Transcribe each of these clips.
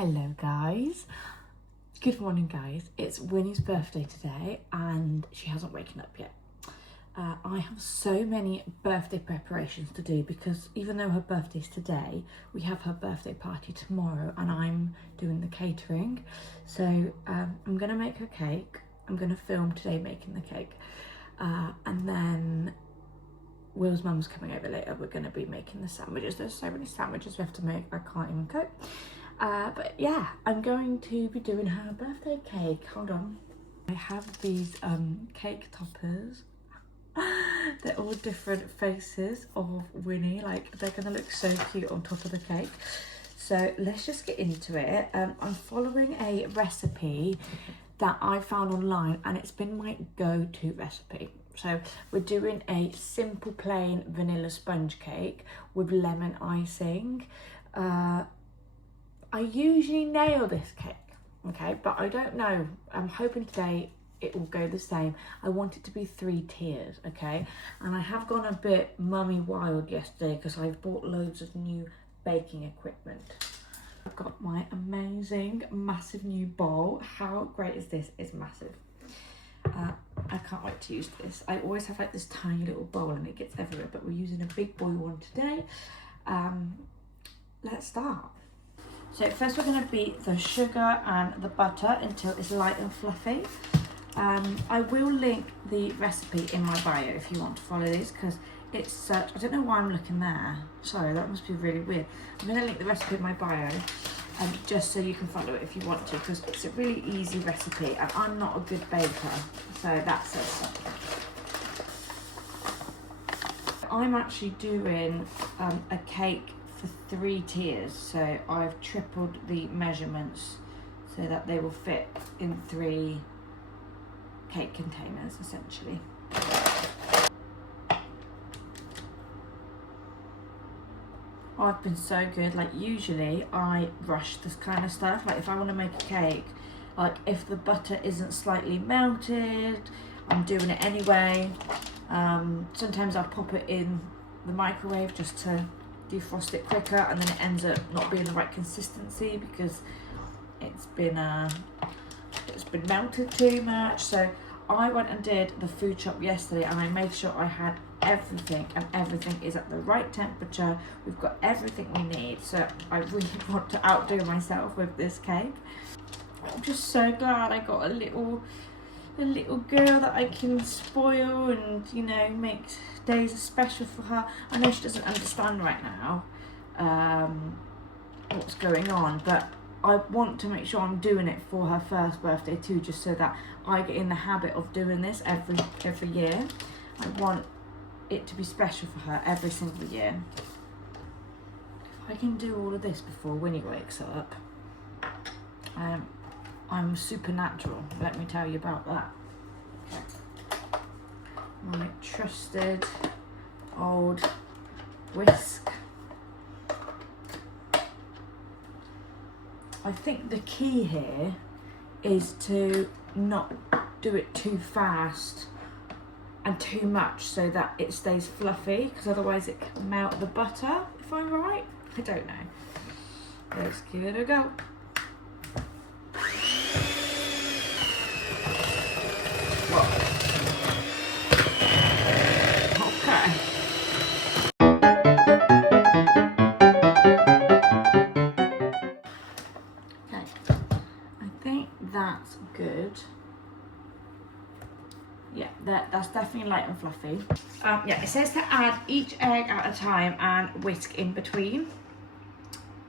Hello guys, good morning guys. It's Winnie's birthday today and she hasn't woken up yet. I have so many birthday preparations to do because even though her birthday's today, we have her birthday party tomorrow and I'm doing the catering. So I'm gonna make her cake. I'm gonna film today making the cake and then Will's mum's coming over later. We're going to be making the sandwiches. There's so many sandwiches we have to make, I can't even cope. But yeah, I'm going to be doing her birthday cake. Hold on. I have these cake toppers. They're all different faces of Winnie. Like, they're going to look so cute on top of the cake. So let's just get into it. I'm following a recipe that I found online and it's been my go-to recipe. So we're doing a simple plain vanilla sponge cake with lemon icing. I usually nail this cake, okay, but I don't know. I'm hoping today it will go the same. I want it to be 3 tiers, okay? And I have gone a bit mummy wild yesterday because I've bought loads of new baking equipment. I've got my amazing, massive new bowl. How great is this? It's massive. I can't wait to use this. I always have like this tiny little bowl and it gets everywhere, but we're using a big boy one today. Let's start. So first we're going to beat the sugar and the butter until it's light and fluffy. I will link the recipe in my bio if you want to follow this because it's such, I don't know why I'm looking there. Sorry, that must be really weird. I'm going to link the recipe in my bio. Just so you can follow it if you want to, because it's a really easy recipe and I'm not a good baker, so that says something. I'm actually doing a cake for 3 tiers, so I've tripled the measurements so that they will fit in 3 cake containers essentially. I've been so good. Like, usually I rush this kind of stuff. Like, if I want to make a cake, like if the butter isn't slightly melted, I'm doing it anyway. Sometimes I'll pop it in the microwave just to defrost it quicker, and then it ends up not being the right consistency because it's been melted too much. So I went and did the food shop yesterday and I made sure I had everything, and everything is at the right temperature. We've got everything we need, so I really want to outdo myself with this cake. I'm just so glad I got a little girl that I can spoil and, you know, make days special for her. I know she doesn't understand right now what's going on, but I want to make sure I'm doing it for her first birthday too, just so that I get in the habit of doing this every year. I want it to be special for her every single year. If I can do all of this before Winnie wakes up, I'm supernatural, let me tell you about that. Okay. My trusted old whisk. I think the key here is to not do it too fast and too much so that it stays fluffy, because otherwise it can melt the butter, if I'm right. I don't know. Let's give it a go. Okay. Okay, I think that's good. Yeah, that's definitely light and fluffy. Yeah, it says to add each egg at a time and whisk in between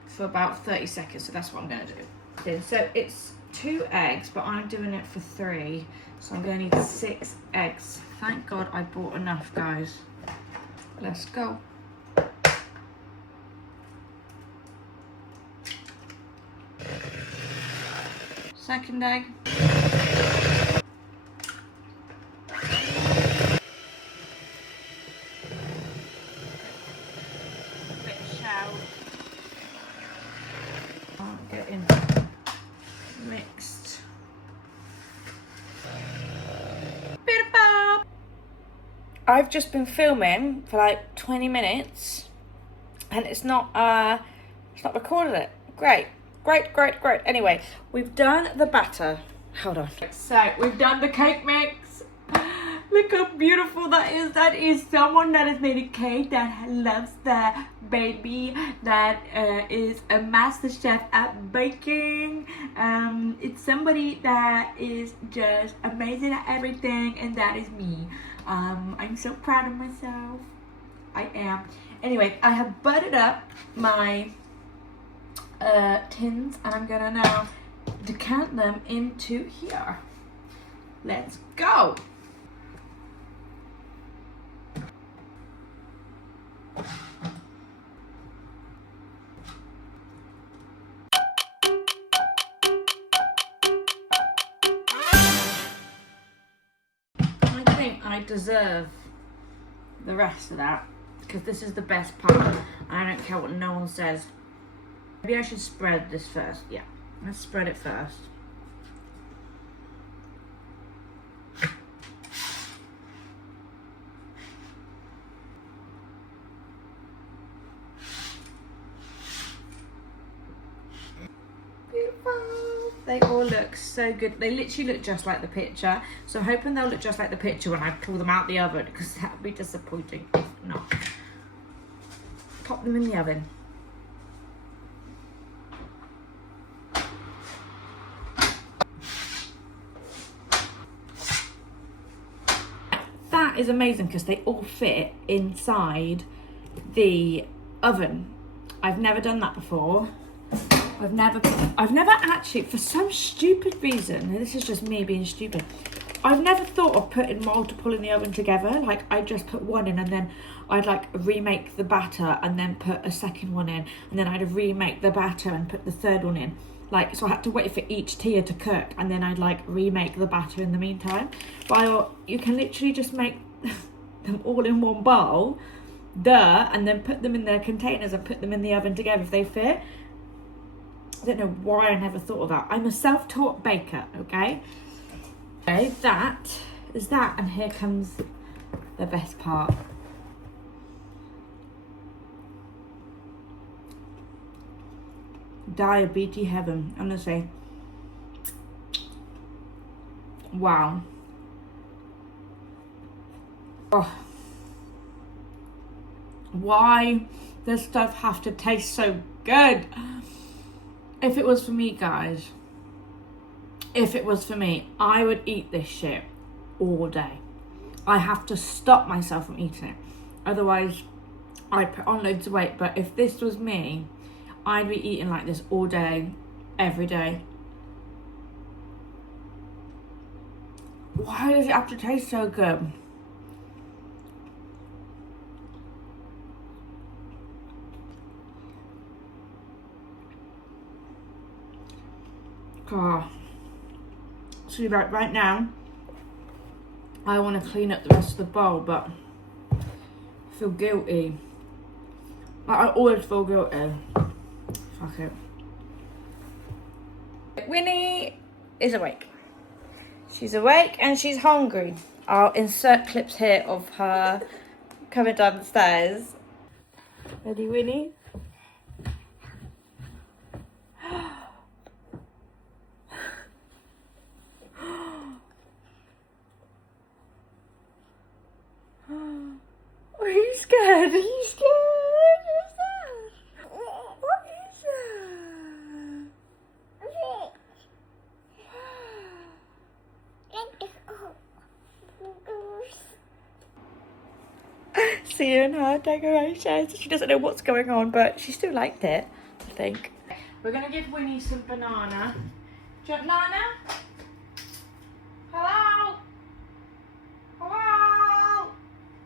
for about 30 seconds, so that's what I'm going to do. So it's 2 eggs, but I'm doing it for 3, so I'm going to need 6 eggs. Thank God I bought enough, guys. Let's go. Second egg. Getting mixed. I've just been filming for like 20 minutes and it's not recorded it. Great. Great, great, great. Anyway, we've done the batter. Hold on. So we've done the cake mix. Look how beautiful that is. That is someone that has made a cake that loves their baby, that is a master chef at baking. It's somebody that is just amazing at everything, and that is me. I'm so proud of myself. I am. Anyway, I have buttered up my tins, and I'm gonna now decant them into here. Let's go. I think I deserve the rest of that because this is the best part. I don't care what no one says. Maybe I should spread this first. Yeah, let's spread it first. Beautiful. They all look so good. They literally look just like the picture. So I'm hoping they'll look just like the picture when I pull them out the oven, because that would be disappointing if not. Pop them in the oven. That is amazing because they all fit inside the oven. I've never done that before. I've never actually, for some stupid reason, this is just me being stupid, I've never thought of putting multiple in the oven together. Like, I just put one in and then I'd like remake the batter and then put a second one in, and then I'd remake the batter and put the third one in. Like, so I had to wait for each tier to cook, and then I'd like remake the batter in the meantime. But I thought, you can literally just make them all in one bowl, and then put them in their containers and put them in the oven together if they fit. I don't know why I never thought of that. I'm a self-taught baker, okay? Okay, that is that, and here comes the best part. Diabetes heaven, honestly. Wow. Oh. Why does stuff have to taste so good? If it was for me, guys, if it was for me, I would eat this shit all day. I have to stop myself from eating it. Otherwise, I'd put on loads of weight. But if this was me, I'd be eating like this all day, every day. Why does it have to taste so good? Oh. So right now, I want to clean up the rest of the bowl, but I feel guilty. I always feel guilty. Fuck it. Winnie is awake. She's awake and she's hungry. I'll insert clips here of her coming down the stairs. Ready, Winnie? Are you scared? Are you scared? What's that? What is that? Seeing her decorations. She doesn't know what's going on, but she still liked it, I think. We're gonna give Winnie some banana. Do you want banana? Hello? Hello?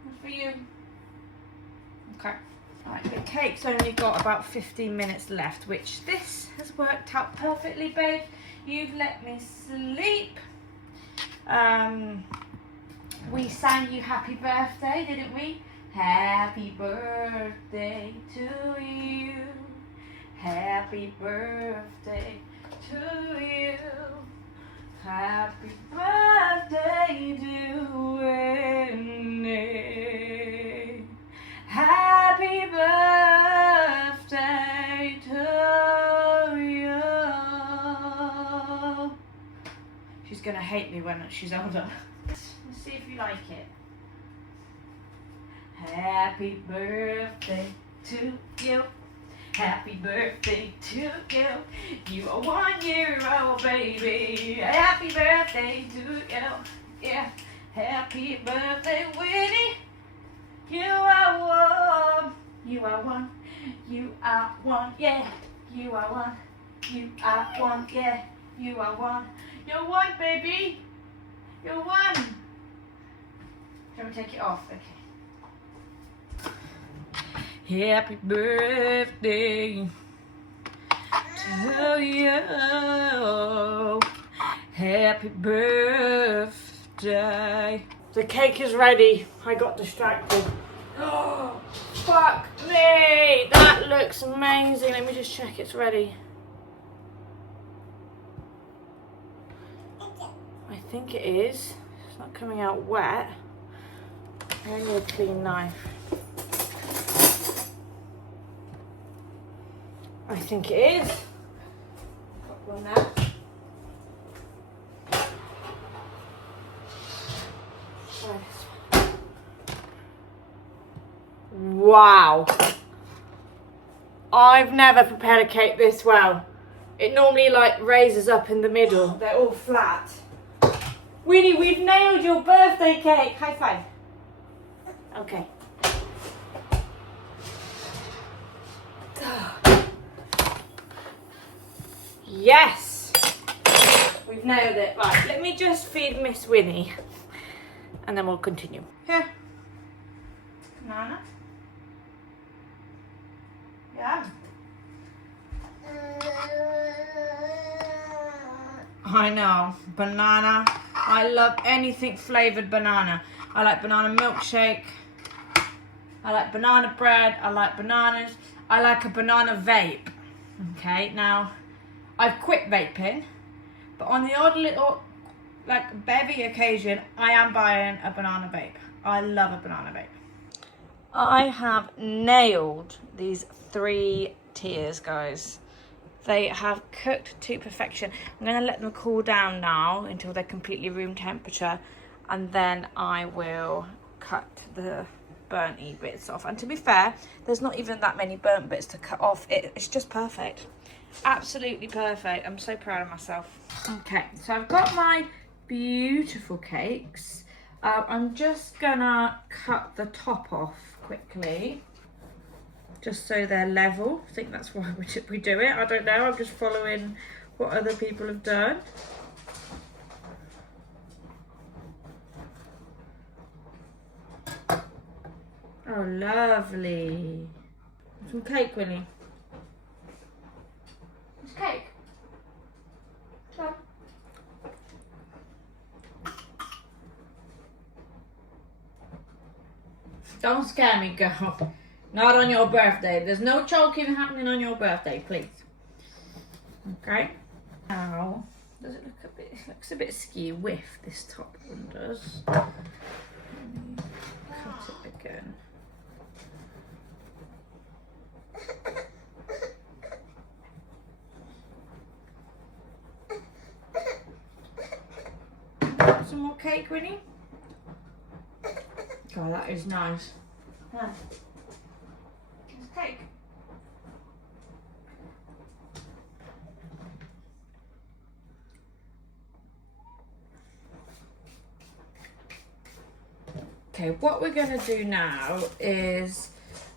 That's for you. Okay. Right, the cake's only got about 15 minutes left, which this has worked out perfectly, babe. You've let me sleep. We sang you happy birthday, didn't we? Happy birthday to you. Happy birthday to you. Happy birthday to Winnie. Happy birthday to you. gonna hate me when she's older. Let's see if you like it. Happy birthday to you. Happy birthday to you. You are 1 year old, baby. Happy birthday to you. Yeah. Happy birthday, Winnie. You are one. You are one. You are one. Yeah. You are one. You are one. Yeah. You are one. You're one, baby. You're one. Shall we take it off? Okay. Happy birthday to you. Happy birthday. The cake is ready. I got distracted. Oh, fuck me. That looks amazing. Let me just check it's ready. I think it is. It's not coming out wet. I need a clean knife. I think it is. Got one there. Wow. I've never prepared a cake this well. It normally like raises up in the middle. They're all flat. Winnie, we've nailed your birthday cake. High five. Okay. Yes! We've nailed it. Right, let me just feed Miss Winnie and then we'll continue. Here. Banana. Yeah. I know. Banana. I love anything flavoured banana. I like banana milkshake. I like banana bread. I like bananas. I like a banana vape. Okay, now I've quit vaping, but on the odd little, like, bevy occasion, I am buying a banana vape. I love a banana vape. I have nailed these 3 tiers, guys. They have cooked to perfection. I'm going to let them cool down now until they're completely room temperature, and then I will cut the burnt-y bits off. And to be fair, there's not even that many burnt bits to cut off. It's just perfect. Absolutely perfect. I'm so proud of myself. Okay, so I've got my beautiful cakes. I'm just gonna cut the top off quickly, just so they're level. I think that's why we do it. I don't know. I'm just following what other people have done. Oh, lovely. Some cake, Winnie. It's cake. So. Don't scare me, girl. Not on your birthday. There's no choking happening on your birthday, please. Okay. Now, does it look a bit? It looks a bit skew with this top one does. Let me cut it again. Some more cake, Winnie? Oh, that is nice. Yeah. It's cake. Okay, what we're going to do now is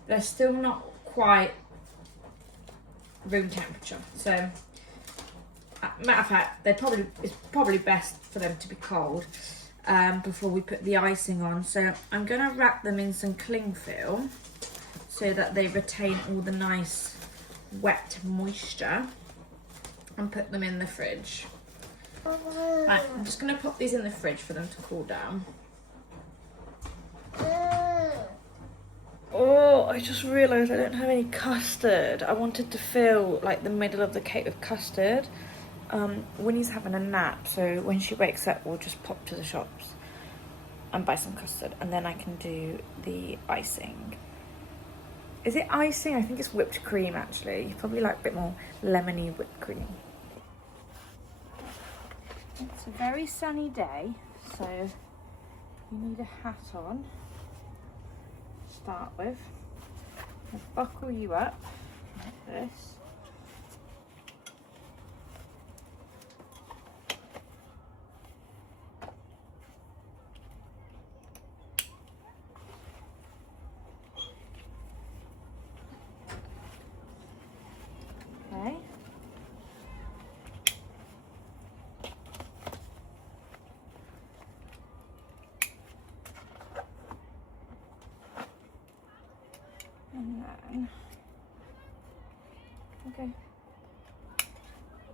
they're still not quite room temperature. So, matter of fact, it's probably best for them to be cold before we put the icing on. So I'm going to wrap them in some cling film so that they retain all the nice wet moisture, and put them in the fridge. Right, I'm just going to pop these in the fridge for them to cool down. Oh, I just realised I don't have any custard. I wanted to fill like the middle of the cake with custard. Winnie's having a nap, so when she wakes up we'll just pop to the shops and buy some custard, and then I can do the icing. Is it icing? I think it's whipped cream actually. You probably like a bit more lemony whipped cream. It's a very sunny day, so you need a hat on to start with. I'll buckle you up like this. Okay. And then, okay,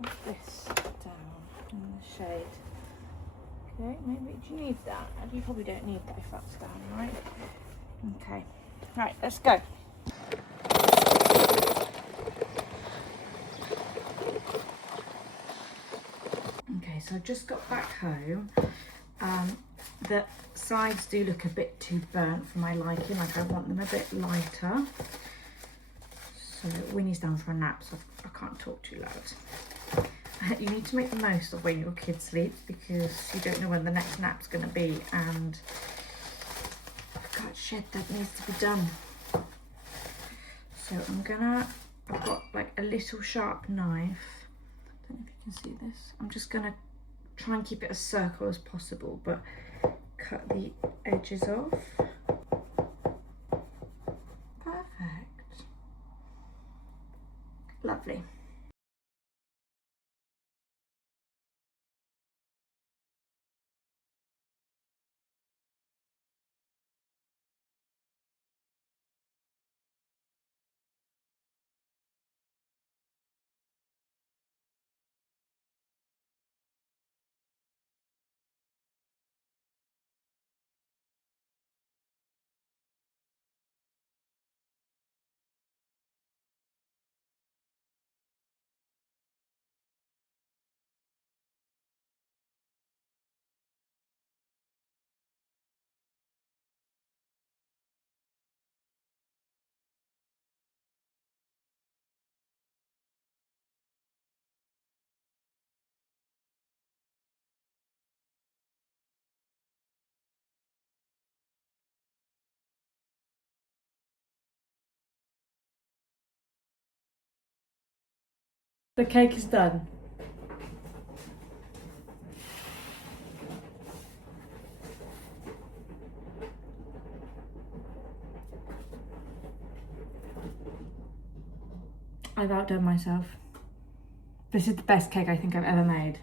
put this down in the shade. Okay, maybe, do you need that? You probably don't need that if that's down, right? Okay, right, let's go. Okay, so I've just got back home. The sides do look a bit too burnt for my liking, like I want them a bit lighter. So Winnie's down for a nap, so I can't talk too loud. You need to make the most of when your kid sleeps because you don't know when the next nap's going to be, and I've got shit that needs to be done. So I've got like a little sharp knife. I don't know if you can see this. I'm just going to try and keep it as circle as possible, but cut the edges off. Perfect. Lovely. The cake is done. I've outdone myself. This is the best cake I think I've ever made.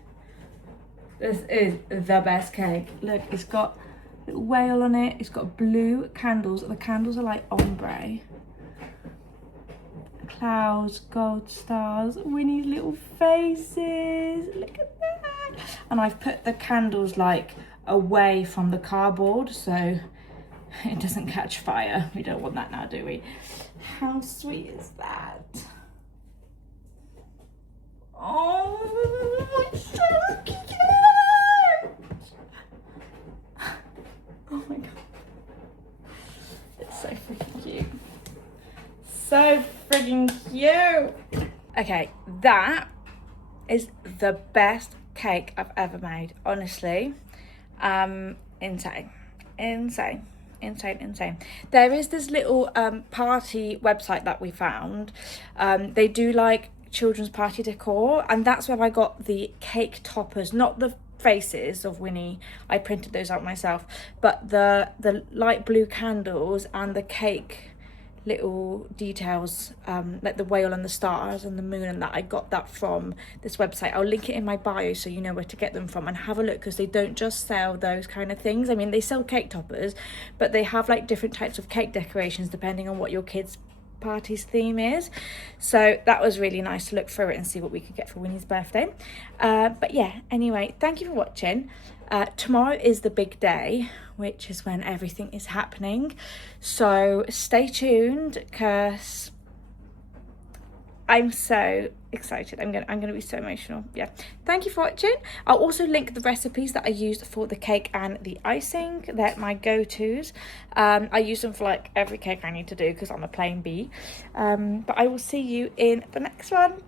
This is the best cake. Look, it's got a little whale on it. It's got blue candles. The candles are like ombre. Clouds, gold stars, Winnie's little faces. Look at that. And I've put the candles like away from the cardboard so it doesn't catch fire. We don't want that now, do we? How sweet is that? Oh, it's so cute. Oh my god. It's so freaking cute. So freaking cute. Okay, that is the best cake I've ever made, honestly. Insane. There is this little party website that we found. They do like children's party decor, and that's where I got the cake toppers, not the faces of Winnie, I printed those out myself, but the light blue candles and the cake little details, like the whale and the stars and the moon and that. I got that from this website. I'll link it in my bio so you know where to get them from, and have a look, because they don't just sell those kind of things. I mean, they sell cake toppers, but they have like different types of cake decorations depending on what your kids party's theme is. So that was really nice to look through it and see what we could get for Winnie's birthday. But yeah, anyway, thank you for watching. Tomorrow is the big day, which is when everything is happening, so stay tuned because I'm so excited. I'm gonna be so emotional. Yeah, thank you for watching. I'll also link the recipes that I used for the cake and the icing. They're my go-tos. I use them for like every cake I need to do because I'm a plain bee. But I will see you in the next one.